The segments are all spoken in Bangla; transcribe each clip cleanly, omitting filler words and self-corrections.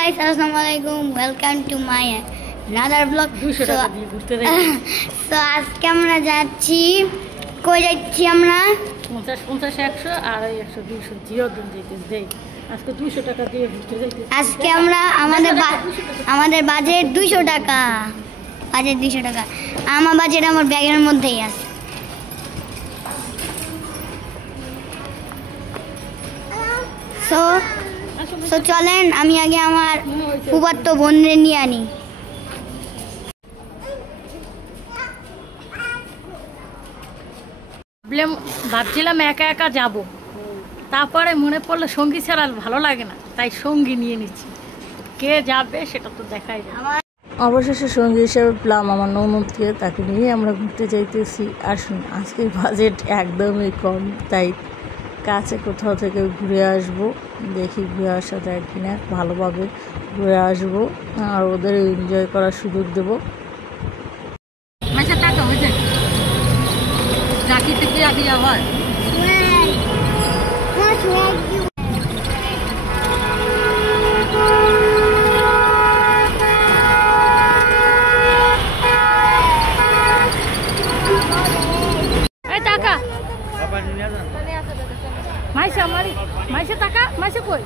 guys, assalamualaikum. Welcome to my another vlog. So আজকে আমরা যাচ্ছি কই যাচ্ছি আমরা 50 100 আর 100 200 জিরো দিন যেতে দেই আজকে 200 টাকা দিয়ে ঘুরতে যাইতে আজকে আমরা আমাদের বাজেট 200 টাকা বাজেট 200 টাকা আমার বাজেট আমার ব্যাগের মধ্যেই আছে সো চলেন আমি আগে আমার ফুফাতো বোনরে নিয়ে আনি ভাবছিলাম একা একা যাব তারপরে মনে পড়লো সঙ্গী ছাড়া ভালো লাগে না তাই সঙ্গী নিয়ে নিচ্ছি কে যাবে সেটা তো দেখাই যাবে অবশেষে সঙ্গী হিসেবে পেলাম আমার ননদকে তাকে নিয়ে আমরা ঘুরতে যাইতেছি আসুন আজকে বাজেট একদমই কম তাই কাছে কোথাও থেকে ঘুরে আসবো দেখি ঘুরে আসা যায় কিনা ভালোভাবে ঘুরে আসবো আর ওদের এনজয় করার সুযোগ দেবো মাইসে টাকা মাইসে কই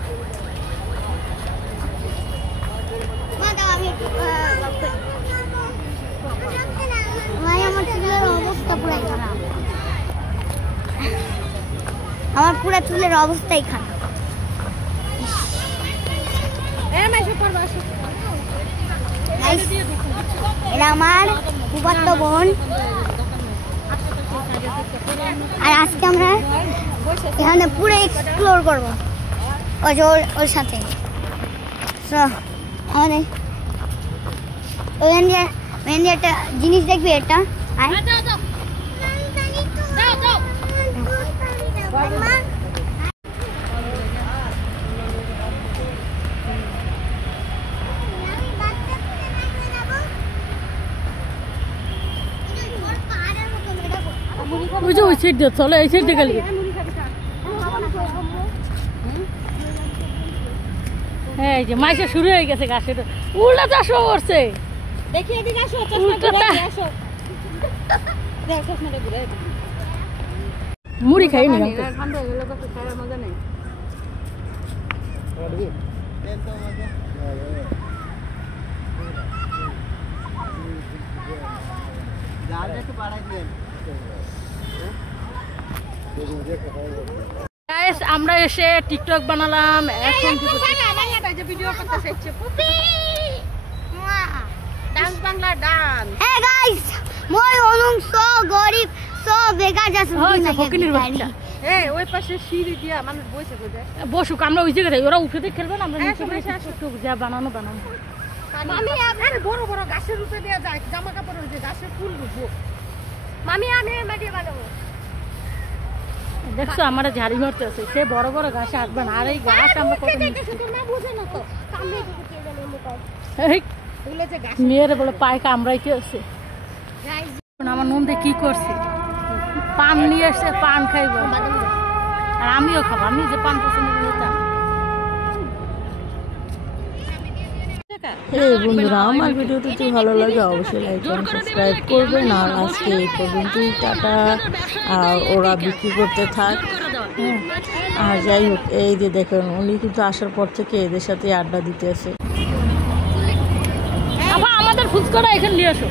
আমার পুরো চুলের অবস্থাই খারাপ এটা আমার ফুফাতো বোন আর আজকে আমরা এখানে পুরো এক্সপ্লোর করবো ওর সাথে একটা জিনিস দেখবি এটা ওই সাইড দিয়ে চলো এই সাইড দিয়ে গেলি হ্যাঁ এই যে মাইসে শুরু হয়ে গেছে গাছে উল্টা চাষ করছে মুড়ি খাই নি আমরা এসে টিকটক বানালাম এখন ভিডিও করতে চাইছে dance Bangla dance hey guys মই অনুম সো গরিব সো বেকার যাচ্ছে ফকিনের বাচ্চা এই ওই পাশে সিঁড়ি দিয়া মানুষ বসে বসুক আমরা ওই জায়গায় ওরা উঠে খেলবে না আমরা নিচে বসে একটু যা বানানো মামি আরে বড় বড় গাছের উপরে দেয়া যায় জামা কাপড় ওই যে গাছের ফুল রুবো মামি আমি মাটি বানাবো দেখছো আমরা ঝাড়ি মারতে আছে সে বড় বড় গাছে আসবে না আর এই গাছ আমরা কত না বুঝে না তো সামনে কে জানে মোটা এগুলো যে গাছ মেয়েরে বলে পায় কামড়াইতে আছে আমার নন্দে কি করছে পান নিয়ে এসে পান খাইব আর আমিও খাবো আমি যে পান পছন্দ করি তা বন্ধুরা আমার ভিডিওটি যদি ভালো লাগে অবশ্যই লাইক এবং সাবস্ক্রাইব করবেন আর আজকে এই পর্যন্তই টাটা আর ওরা বিক্রি করতে থাক আর যাই হোক এই যে দেখেন উনি কিন্তু আসার পর থেকে এদের সাথে আড্ডা দিতে আছে আমাদের ফুচকাটা এখানে নিয়ে আসো